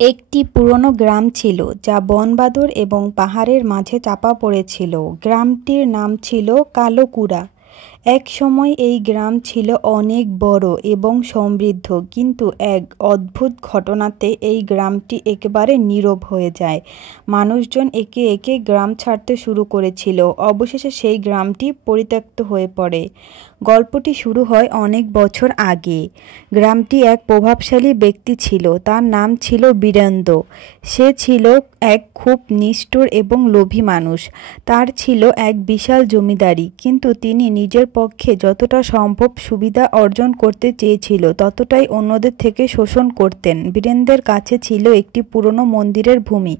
একটি পুরনো গ্রাম ছিল যা বনবাদর এবং পাহাড়ের মাঝে চাপা পড়েছিল। গ্রামটির নাম ছিল কালোকুড়া। এক সময় এই গ্রাম ছিল অনেক বড় এবং সমৃদ্ধ, কিন্তু এক অদ্ভুত ঘটনাতে এই গ্রামটি একেবারে নীরব হয়ে যায়। মানুষজন একে একে গ্রাম ছাড়তে শুরু করেছিল। অবশেষে সেই গ্রামটি পরিত্যক্ত হয়ে পড়ে। গল্পটি শুরু হয় অনেক বছর আগে। গ্রামটি এক প্রভাবশালী ব্যক্তি ছিল, তার নাম ছিল বীরেন্দ্র। সে ছিল এক খুব নিষ্ঠুর এবং লোভী মানুষ। তার ছিল এক বিশাল জমিদারি, কিন্তু তিনি নিজের পক্ষে যতটা সম্ভব সুবিধা অর্জন করতে চেয়েছিল ততটাই অন্যদের থেকে শোষণ করতেন। বীরেন্দ্রের কাছে ছিল একটি পুরনো মন্দিরের ভূমি,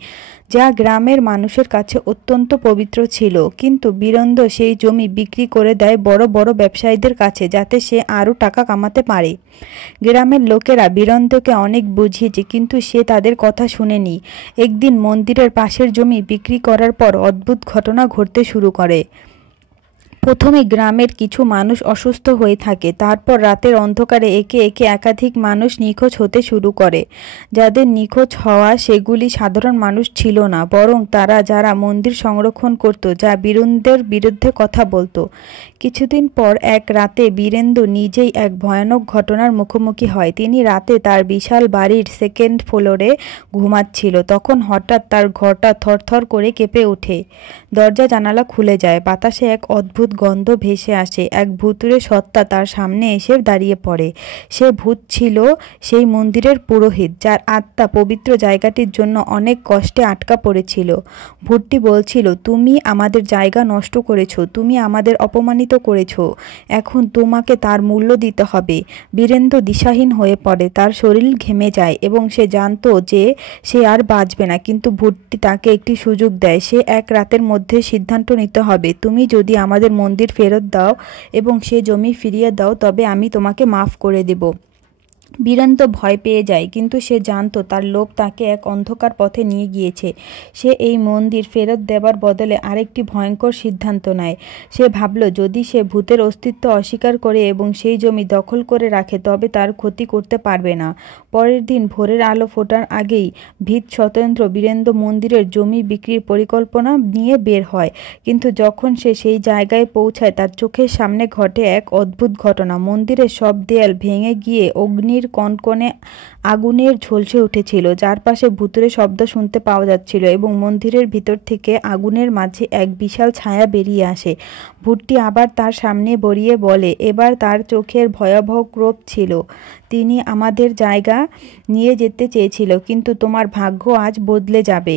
যা গ্রামের মানুষের কাছে অত্যন্ত পবিত্র ছিল, কিন্তু বীরেন্দ্র সেই জমি বিক্রি করে দেয় বড় বড় ব্যবসায়ীদের কাছে, যাতে সে আরও টাকা কামাতে পারে। গ্রামের লোকেরা বীরেন্দ্রকে অনেক বুঝিয়েছে, কিন্তু সে তাদের কথা শুনেনি। একদিন মন্দিরের পাশের জমি বিক্রি করার পর অদ্ভুত ঘটনা ঘটতে শুরু করে। প্রথমে গ্রামের কিছু মানুষ অসুস্থ হয়ে থাকে, তারপর রাতের অন্ধকারে একে একে একাধিক মানুষ নিখোঁজ হতে শুরু করে। যাদের নিখোঁজ হওয়া সেগুলি সাধারণ মানুষ ছিল না, বরং তারা যারা মন্দির সংরক্ষণ করত, যা বীরেন্দ্রের বিরুদ্ধে কথা বলতো। কিছুদিন পর এক রাতে বীরেন্দ্র নিজেই এক ভয়ানক ঘটনার মুখোমুখি হয়। তিনি রাতে তার বিশাল বাড়ির সেকেন্ড ফ্লোরে ঘুমাচ্ছিল, তখন হঠাৎ তার ঘরটা থরথর করে কেঁপে ওঠে। দরজা জানালা খুলে যায়, বাতাসে এক অদ্ভুত গন্ধ ভেসে আসে। এক ভুতুড়ে সত্তা তার সামনে এসে দাঁড়িয়ে পড়ে। সে ভূত ছিল সেই মন্দিরের পুরোহিত, যার আত্মা পবিত্র জায়গাটির জন্য অনেক কষ্টে আটকা পড়েছিল। ভূতটি বলছিল, তুমি আমাদের জায়গা নষ্ট করেছো, তুমি আমাদের অপমানিত করেছো, এখন তোমাকে তার মূল্য দিতে হবে। বীরেন্দ্র দিশাহীন হয়ে পড়ে, তার শরীর ঘেমে যায় এবং সে জানতো যে সে আর বাঁচবে না। কিন্তু ভূতটি তাকে একটি সুযোগ দেয়। সে এক রাতের মধ্যে সিদ্ধান্ত নিতে হবে। তুমি যদি আমাদের মন্দির ফেরত দাও এবং সে জমি ফিরিয়ে দাও, তবে আমি তোমাকে মাফ করে দেব। বীরেন্দ্র ভয় পেয়ে যায়, কিন্তু সে জানতো তার লোভ তাকে এক অন্ধকার পথে নিয়ে গিয়েছে। সে এই মন্দির ফেরত দেবার বদলে আরেকটি ভয়ঙ্কর সিদ্ধান্ত নেয়। সে ভাবল, যদি সে ভূতের অস্তিত্ব অস্বীকার করে এবং সেই জমি দখল করে রাখে, তবে তার ক্ষতি করতে পারবে না। পরের দিন ভোরের আলো ফোটার আগেই ভীত স্বতন্ত্র বীরেন্দ্র মন্দিরের জমি বিক্রির পরিকল্পনা নিয়ে বের হয়। কিন্তু যখন সে সেই জায়গায় পৌঁছায়, তার চোখের সামনে ঘটে এক অদ্ভুত ঘটনা। মন্দিরের সব দেয়াল ভেঙে গিয়ে অগ্নির কনকনে আগুনের ঝলসে উঠেছিল। চারপাশে ভুতুড়ে শব্দ শুনতে পাওয়া যাচ্ছিল এবং মন্দিরের ভিতর থেকে আগুনের মাঝে এক বিশাল ছায়া বেরিয়ে আসে। ভূতটি আবার তার সামনে বলিয়ে বলে, এবার তার চোখের ভয়াবহ ক্রোধ ছিল। তিনি আমাদের জায়গা নিয়ে যেতে চেয়েছিল, কিন্তু তোমার ভাগ্য আজ বদলে যাবে,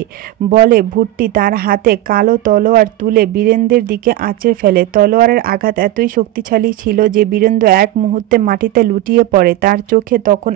বলে ভূতটি তার হাতে কালো তলোয়ার তুলে বীরেন্দ্রের দিকে আঁচড়ে ফেলে। তলোয়ারের আঘাত এতই শক্তিশালী ছিল যে বীরেন্দ্র এক মুহূর্তে মাটিতে লুটিয়ে পড়ে। তার চোখে তখন